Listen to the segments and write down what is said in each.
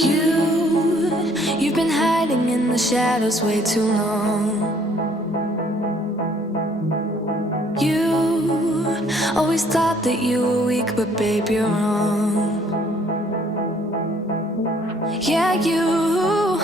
You've been hiding in the shadows way too long. You always thought that you were weak, but babe, you're wrong. Yeah, you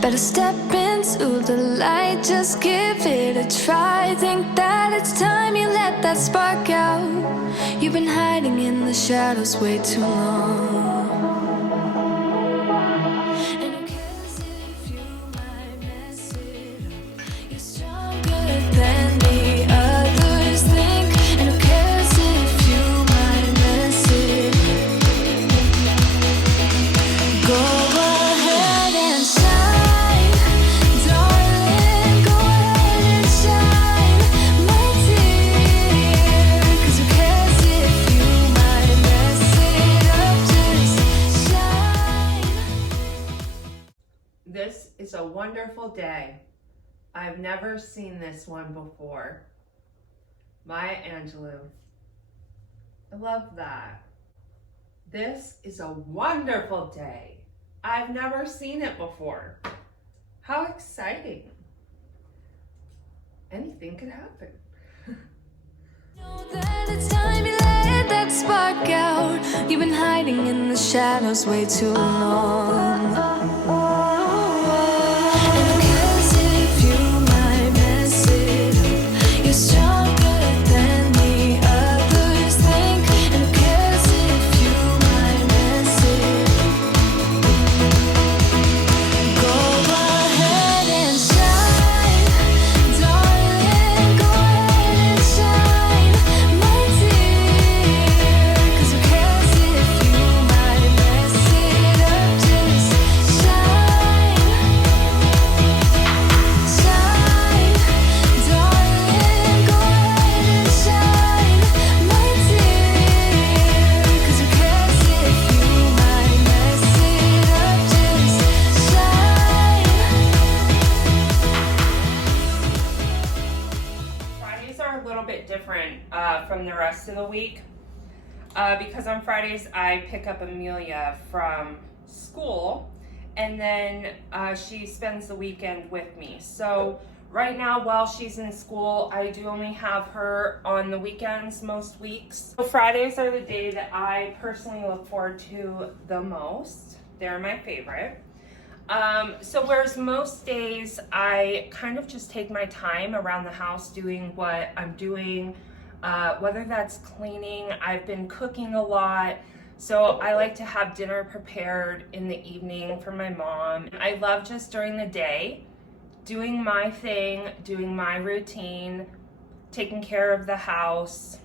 better step into the light, just give it a try. Think that it's time you let that spark out. You've been hiding in the shadows way too long. And who cares if you might mess it up? You're stronger than the others think. And who cares if you might mess it up? Go ahead and shine, darling. Go ahead and shine, my dear. 'Cause who cares if you might mess it up? Just shine. This is a wonderful day. I've never seen this one before. Maya Angelou. I love that. This is a wonderful day. I've never seen it before. How exciting. Anything could happen. Know that it's time you let that spark out. You've been hiding in the shadows way too long. And who cares if you might mess it up? You're stronger than the others think. And who cares if you might mess it up? Go ahead and shine, darling. Go ahead and shine, my dear. 'Cause who cares if you might mess it up? Just shine, shine, darling. Go ahead and shine, my dear. 'Cause who cares if you might mess it up? Just shine. Fridays are a little bit different from the rest of the week because on Fridays I pick up Amelia from school and then she spends the weekend with me. So right now while she's in school, I do only have her on the weekends most weeks. So Fridays are the day that I personally look forward to the most. They're my favorite. So whereas most days I kind of just take my time around the house doing what I'm doing, whether that's cleaning. I've been cooking a lot, so I like to have dinner prepared in the evening for my mom. I love just during the day doing my thing, doing my routine, taking care of the house.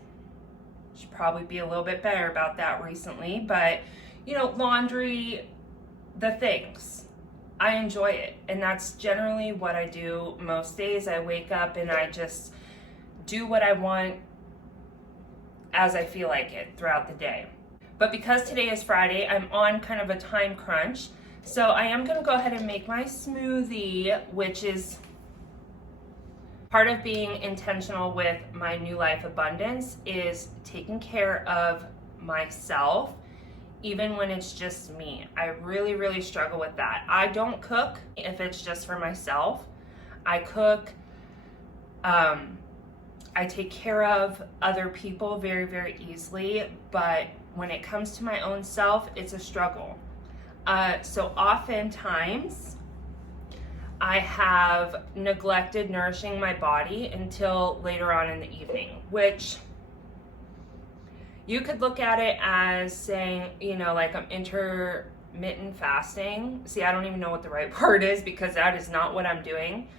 Should probably be a little bit better about that recently, but you know, laundry, the things. I enjoy it, and that's generally what I do most days. I wake up and I just do what I want as I feel like it throughout the day. But because today is Friday, I'm on kind of a time crunch, so I am going to go ahead and make my smoothie, which is part of being intentional with my new life abundance, is taking care of myself even when it's just me. I really, really struggle with that. I don't cook if it's just for myself. I cook, I take care of other people very, very easily, but when it comes to my own self, it's a struggle. So oftentimes, I have neglected nourishing my body until later on in the evening, which you could look at it as saying, you know, like I'm intermittent fasting. See, I don't even know what the right word is because that is not what I'm doing.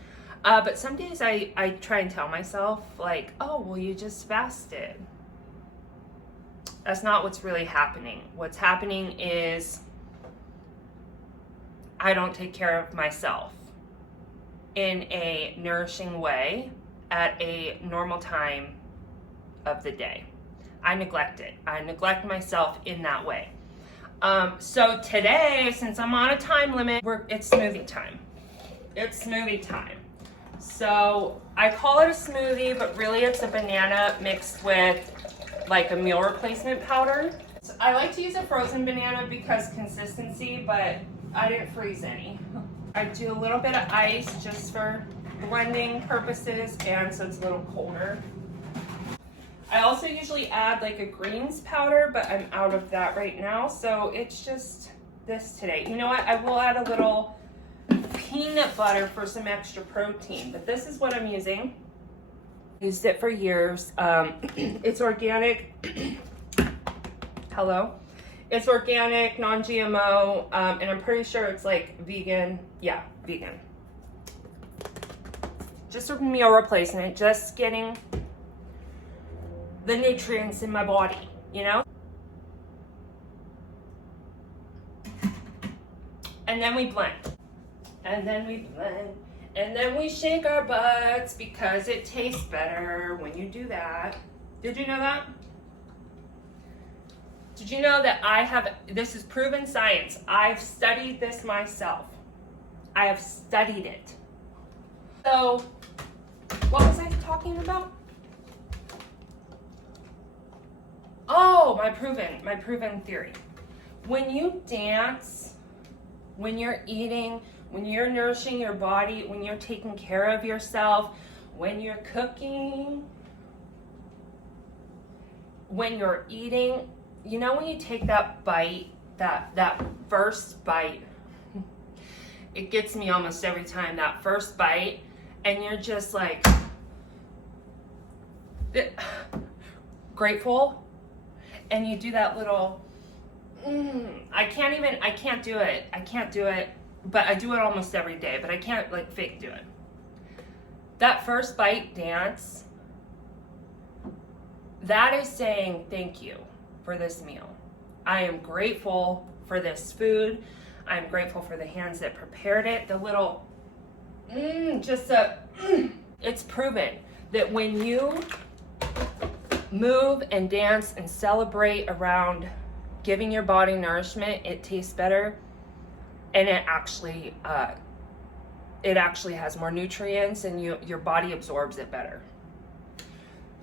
But some days I try and tell myself like, oh, well, you just fasted. That's not what's really happening. What's happening is I don't take care of myself in a nourishing way at a normal time of the day. I neglect it. I neglect myself in that way. So today, since I'm on a time limit, it's smoothie time. It's smoothie time. So I call it a smoothie, but really it's a banana mixed with like a meal replacement powder. So I like to use a frozen banana because consistency, but I didn't freeze any. I do a little bit of ice just for blending purposes and so it's a little colder. I also usually add like a greens powder, but I'm out of that right now, so it's just this today. You know what? I will add a little peanut butter for some extra protein, but this is what I'm using. Used it for years. It's organic. Hello. It's organic, non-GMO, and I'm pretty sure it's like vegan. Yeah, vegan. Just a meal replacement, just getting the nutrients in my body, you know? And then we blend. And then we blend. And then we shake our butts because it tastes better when you do that. Did you know that? Did you know that this is proven science. I've studied this myself. I have studied it. So, what was I talking about? Oh, my proven theory. When you dance, when you're eating, when you're nourishing your body, when you're taking care of yourself, when you're cooking, when you're eating, you know when you take that bite, that first bite, it gets me almost every time, that first bite, and you're just like grateful, and you do that little, I can't do it, but I do it almost every day, but I can't like fake do it. That first bite dance, that is saying thank you for this meal. I am grateful for this food. I'm grateful for the hands that prepared it. The little, it's proven that when you move and dance and celebrate around giving your body nourishment, it tastes better, and it actually has more nutrients, and your body absorbs it better.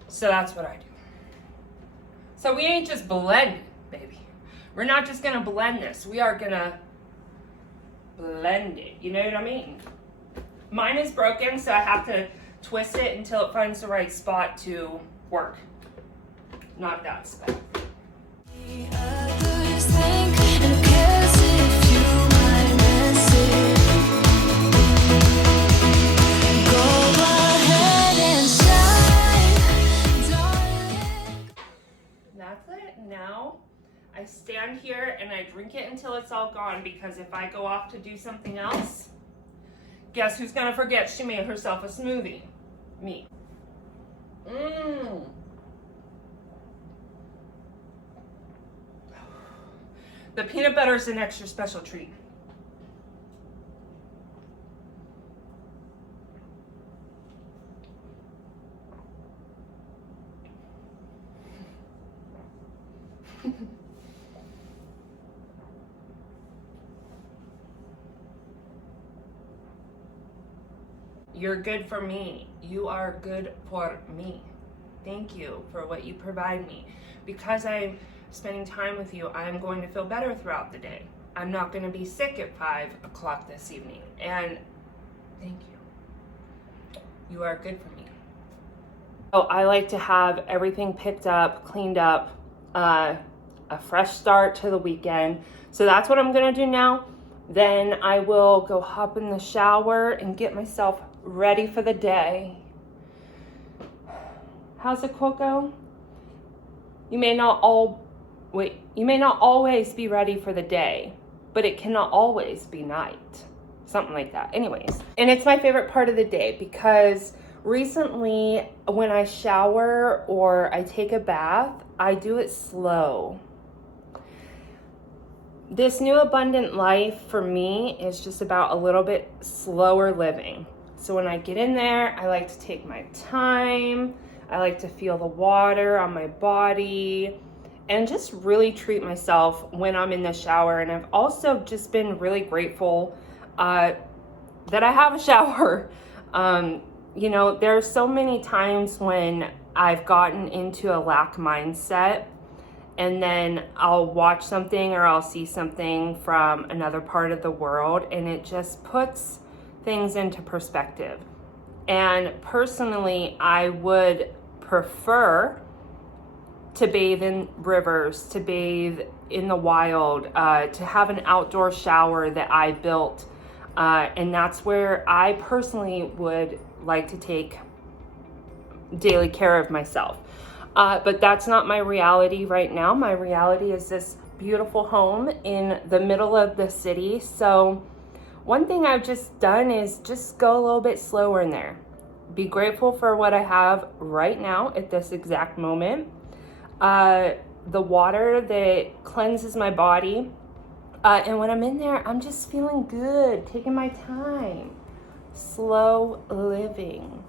So that's what I do. So we ain't just blending, baby. We're not just gonna blend this. We are gonna blend it. You know what I mean? Mine is broken, so I have to twist it until it finds the right spot to work. Not that spot. Others think, and who cares if you might miss it? Go ahead and shine, darling. That's it. Now I stand here and I drink it until it's all gone, because if I go off to do something else, guess who's gonna forget she made herself a smoothie? Me. The peanut butter is an extra special treat. You're good for me. You are good for me. Thank you for what you provide me. Because I'm spending time with you, I'm going to feel better throughout the day. I'm not going to be sick at 5 o'clock this evening. And thank you. You are good for me. Oh, I like to have everything picked up, cleaned up, a fresh start to the weekend. So that's what I'm going to do now. Then I will go hop in the shower and get myself ready for the day. How's the quote go? You may not always be ready for the day, but it cannot always be night. Something like that. Anyways, and it's my favorite part of the day because recently when I shower or I take a bath, I do it slow. This new abundant life for me is just about a little bit slower living. So when I get in there, I like to take my time. I like to feel the water on my body and just really treat myself when I'm in the shower. And I've also just been really grateful that I have a shower. You know, there are so many times when I've gotten into a lack mindset and then I'll watch something or I'll see something from another part of the world, and it just puts things into perspective. And personally, I would prefer to bathe in rivers, to bathe in the wild, to have an outdoor shower that I built. And that's where I personally would like to take daily care of myself. But that's not my reality right now. My reality is this beautiful home in the middle of the city. So one thing I've just done is just go a little bit slower in there. Be grateful for what I have right now at this exact moment. The water that cleanses my body. And when I'm in there, I'm just feeling good, taking my time. Slow living,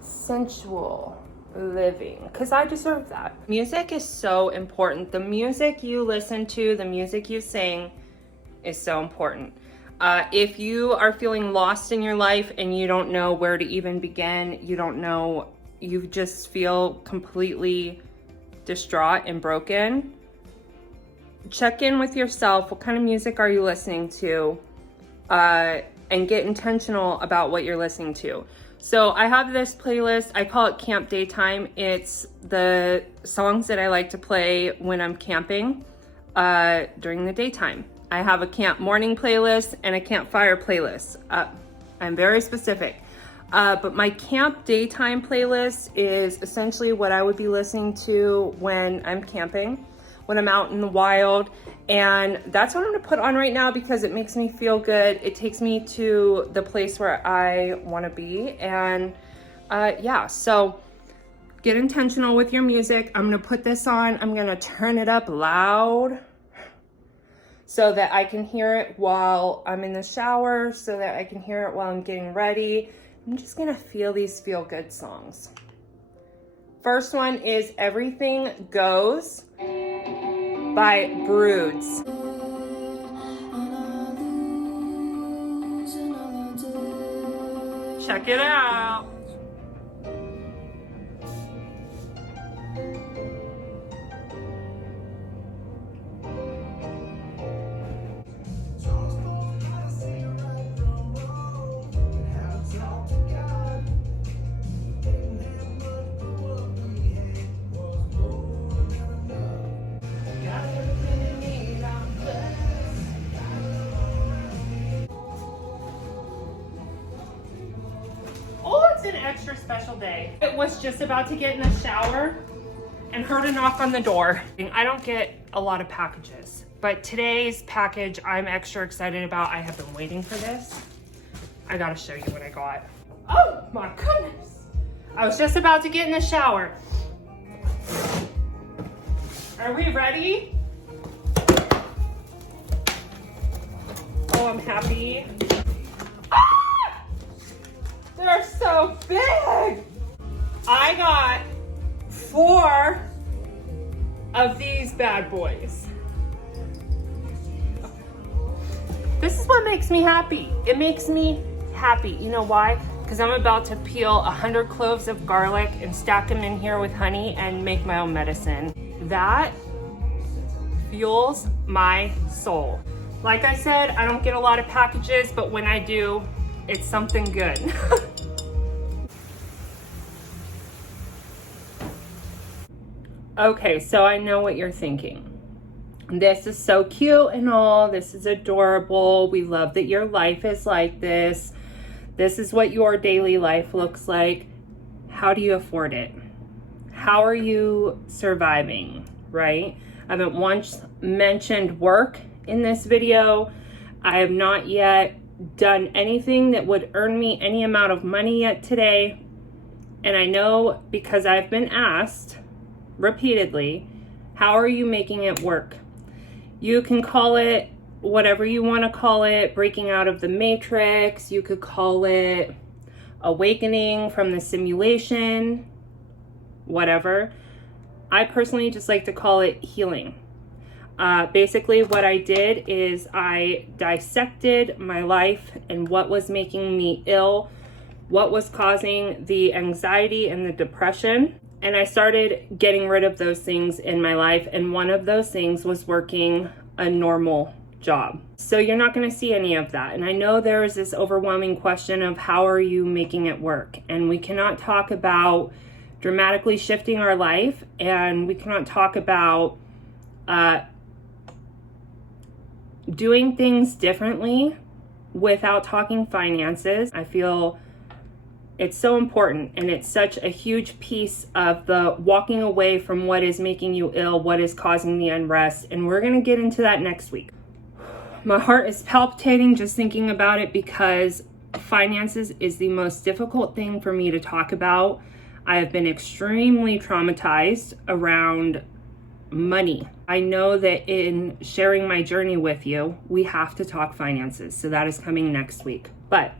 sensual living, because I deserve that. Music is so important. The music you listen to, the music you sing is so important. If you are feeling lost in your life and you don't know where to even begin, you just feel completely distraught and broken, check in with yourself. What kind of music are you listening to? And get intentional about what you're listening to. So I have this playlist, I call it Camp Daytime. It's the songs that I like to play when I'm camping during the daytime. I have a camp morning playlist and a campfire playlist. I'm very specific. But my camp daytime playlist is essentially what I would be listening to when I'm camping, when I'm out in the wild. And that's what I'm gonna put on right now because it makes me feel good. It takes me to the place where I wanna be. And yeah, so get intentional with your music. I'm gonna put this on. I'm gonna turn it up loud so that I can hear it while I'm in the shower, so that I can hear it while I'm getting ready. I'm just gonna feel these feel-good songs. First one is Everything Goes by Broods. Check it out. An extra special day. It was just about to get in the shower and heard a knock on the door. I don't get a lot of packages, but today's package I'm extra excited about. I have been waiting for this. I gotta show you what I got. Oh my goodness. I was just about to get in the shower. Are we ready? Oh, I'm happy. They're so big. I got 4 of these bad boys. This is what makes me happy. It makes me happy. You know why? Because I'm about to peel 100 cloves of garlic and stack them in here with honey and make my own medicine. That fuels my soul. Like I said, I don't get a lot of packages, but when I do, it's something good. Okay, so I know what you're thinking. This is so cute and all. This is adorable. We love that your life is like this. This is what your daily life looks like. How do you afford it? How are you surviving, right? I haven't once mentioned work in this video. I have not yet done anything that would earn me any amount of money yet today. And I know because I've been asked repeatedly, how are you making it work? You can call it whatever you want to call it, breaking out of the matrix. You could call it awakening from the simulation, whatever. I personally just like to call it healing. Basically what I did is I dissected my life and what was making me ill, what was causing the anxiety and the depression. And I started getting rid of those things in my life. And one of those things was working a normal job. So you're not going to see any of that. And I know there is this overwhelming question of how are you making it work? And we cannot talk about dramatically shifting our life, and we cannot talk about doing things differently without talking finances. I feel it's so important, and it's such a huge piece of the walking away from what is making you ill, what is causing the unrest, and we're going to get into that next week. My heart is palpitating just thinking about it because finances is the most difficult thing for me to talk about. I have been extremely traumatized around money. I know that in sharing my journey with you, we have to talk finances. So that is coming next week. But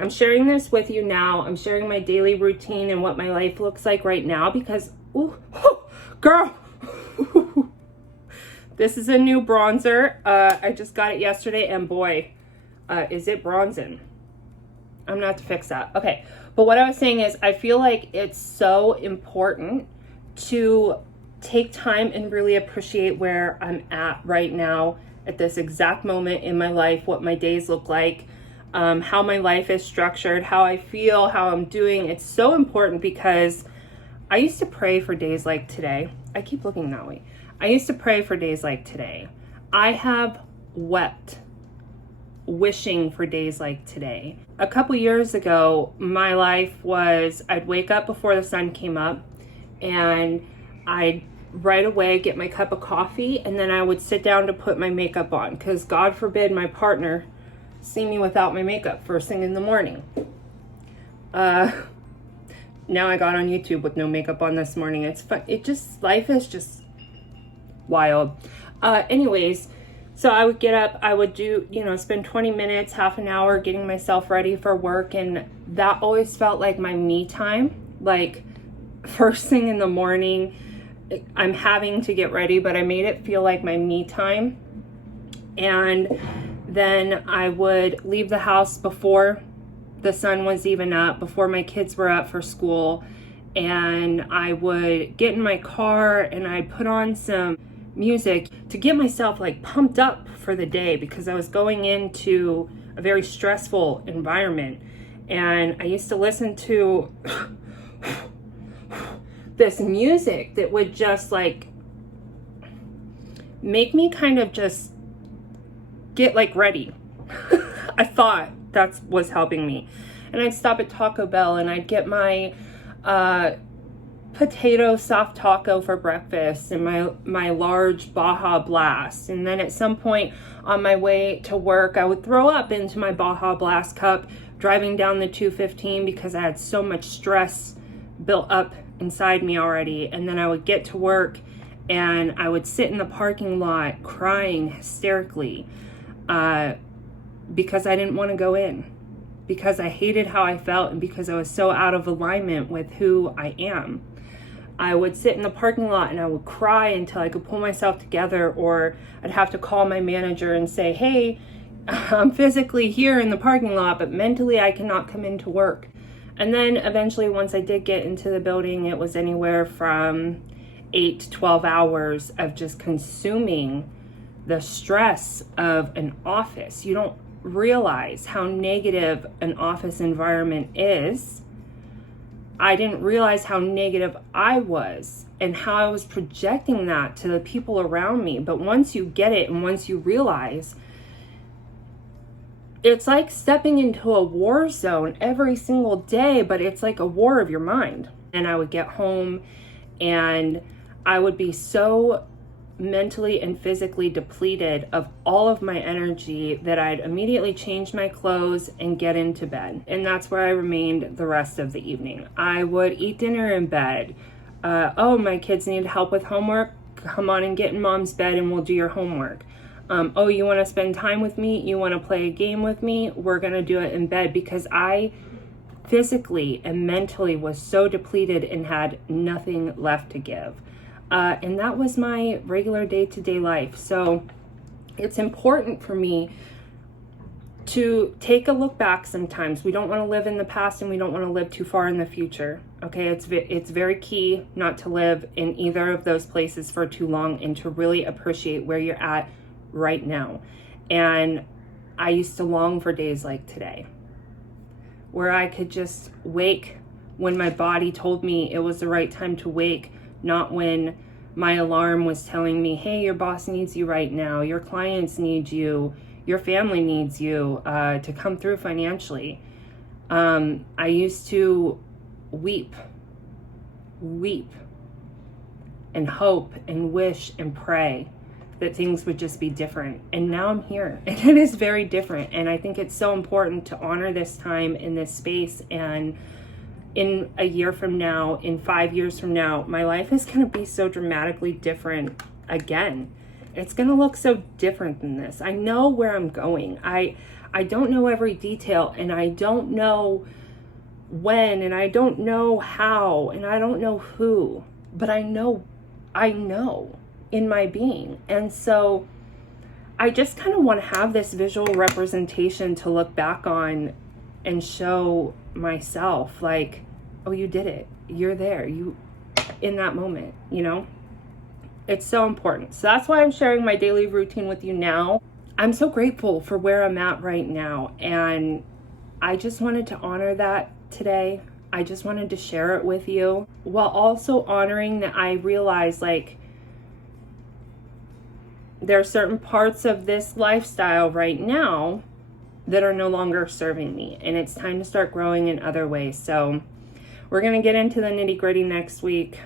I'm sharing this with you now. I'm sharing my daily routine and what my life looks like right now because, girl, this is a new bronzer. I just got it yesterday, and boy, is it bronzing. I'm gonna have to fix that. Okay, but what I was saying is I feel like it's so important to take time and really appreciate where I'm at right now at this exact moment in my life, what my days look like, how my life is structured, how I feel, how I'm doing. It's so important because I used to pray for days like today. I keep looking that way. I used to pray for days like today. I have wept wishing for days like today. A couple years ago, my life was I'd wake up before the sun came up, and I'd right away get my cup of coffee, and then I would sit down to put my makeup on because God forbid my partner see me without my makeup first thing in the morning. Now I got on YouTube with no makeup on this morning. It's fun. Life is just wild. Anyways, so I would get up, I would do, spend 20 minutes, half an hour getting myself ready for work. And that always felt like my me time. Like first thing in the morning, I'm having to get ready, but I made it feel like my me time. And then I would leave the house before the sun was even up, before my kids were up for school. And I would get in my car and I'd put on some music to get myself like pumped up for the day because I was going into a very stressful environment. And I used to listen to this music that would just like make me kind of just get like ready. I thought that was helping me. And I'd stop at Taco Bell and I'd get my potato soft taco for breakfast and my large Baja Blast. And then at some point on my way to work, I would throw up into my Baja Blast cup driving down the 215 because I had so much stress built up inside me already. And then I would get to work and I would sit in the parking lot crying hysterically because I didn't want to go in, because I hated how I felt and because I was so out of alignment with who I am. I would sit in the parking lot and I would cry until I could pull myself together, or I'd have to call my manager and say, hey, I'm physically here in the parking lot, but mentally I cannot come into work. And then eventually, once I did get into the building, it was anywhere from 8 to 12 hours of just consuming the stress of an office. You don't realize how negative an office environment is. I didn't realize how negative I was and how I was projecting that to the people around me. But once you get it and once you realize, it's like stepping into a war zone every single day, but it's like a war of your mind. And I would get home and I would be so mentally and physically depleted of all of my energy that I'd immediately change my clothes and get into bed. And that's where I remained the rest of the evening. I would eat dinner in bed. My kids need help with homework. Come on and get in mom's bed and we'll do your homework. You want to spend time with me? You want to play a game with me? We're going to do it in bed, because I physically and mentally was so depleted and had nothing left to give. And that was my regular day-to-day life. So it's important for me to take a look back sometimes. We don't want to live in the past and we don't want to live too far in the future. Okay, it's very key not to live in either of those places for too long and to really appreciate where you're at right now. And I used to long for days like today, where I could just wake when my body told me it was the right time to wake, not when my alarm was telling me, hey, your boss needs you right now, your clients need you, your family needs you to come through financially. I used to weep and hope and wish and pray that things would just be different. And now I'm here and it is very different. And I think it's so important to honor this time in this space. And in a year from now, in 5 years from now, my life is going to be so dramatically different again. It's going to look so different than this. I know where I'm going. I don't know every detail, and I don't know when, and I don't know how, and I don't know who, but I know in my being. And so I just kind of want to have this visual representation to look back on and show myself like, oh, you did it. You're there. You in that moment, you know? It's so important. So that's why I'm sharing my daily routine with you now. I'm so grateful for where I'm at right now. And I just wanted to honor that today. I just wanted to share it with you while also honoring that I realize like there are certain parts of this lifestyle right now that are no longer serving me. And it's time to start growing in other ways. So we're going to get into the nitty-gritty next week.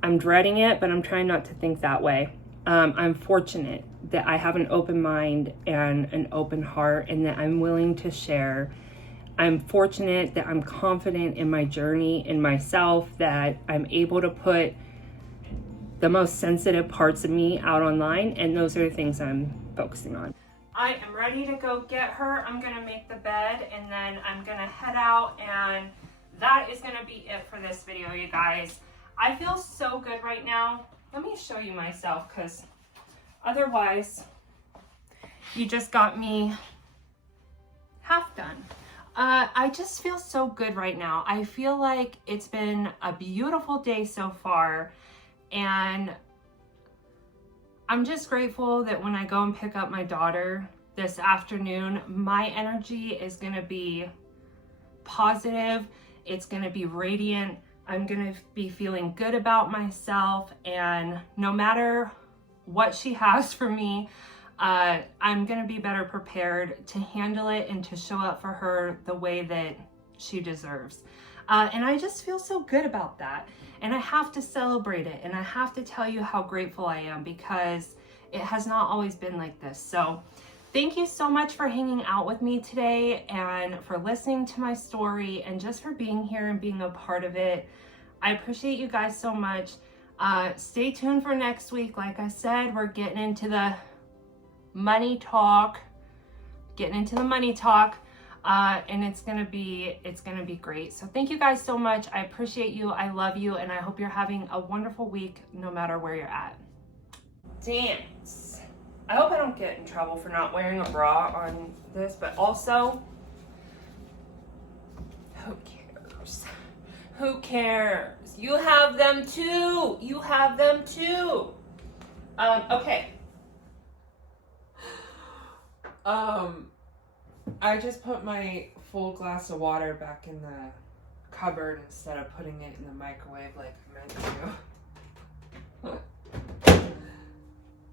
I'm dreading it, but I'm trying not to think that way. I'm fortunate that I have an open mind and an open heart and that I'm willing to share. I'm fortunate that I'm confident in my journey, in myself, that I'm able to put the most sensitive parts of me out online, and those are the things I'm focusing on. I am ready to go get her. I'm gonna make the bed and then I'm gonna head out, and that is gonna be it for this video, you guys. I feel so good right now. Let me show you myself, because otherwise you just got me half done. I just feel so good right now. I feel like it's been a beautiful day so far, and I'm just grateful that when I go and pick up my daughter this afternoon, my energy is gonna be positive. It's gonna be radiant. I'm gonna be feeling good about myself, and no matter what she has for me, I'm gonna be better prepared to handle it and to show up for her the way that she deserves. And I just feel so good about that. And I have to celebrate it, and I have to tell you how grateful I am, because it has not always been like this. So thank you so much for hanging out with me today and for listening to my story and just for being here and being a part of it. I appreciate you guys so much. Stay tuned for next week. Like I said, we're getting into the money talk, and it's gonna be great. So thank you guys so much. I appreciate you. I love you, and I hope you're having a wonderful week no matter where you're at. Dance. I hope I don't get in trouble for not wearing a bra on this, but also, who cares? Who cares? You have them too. You have them too. Okay. I just put my full glass of water back in the cupboard instead of putting it in the microwave like I meant to.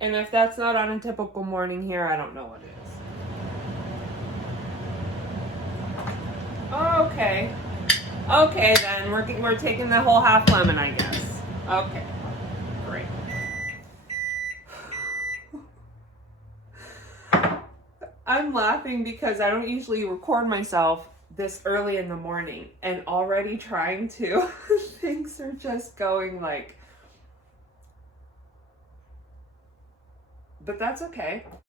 And if that's not on a typical morning here, I don't know what is. Okay. Okay then, we're taking the whole half lemon, I guess. Okay. Great. I'm laughing because I don't usually record myself this early in the morning, and already trying to, things are just going like, but that's okay.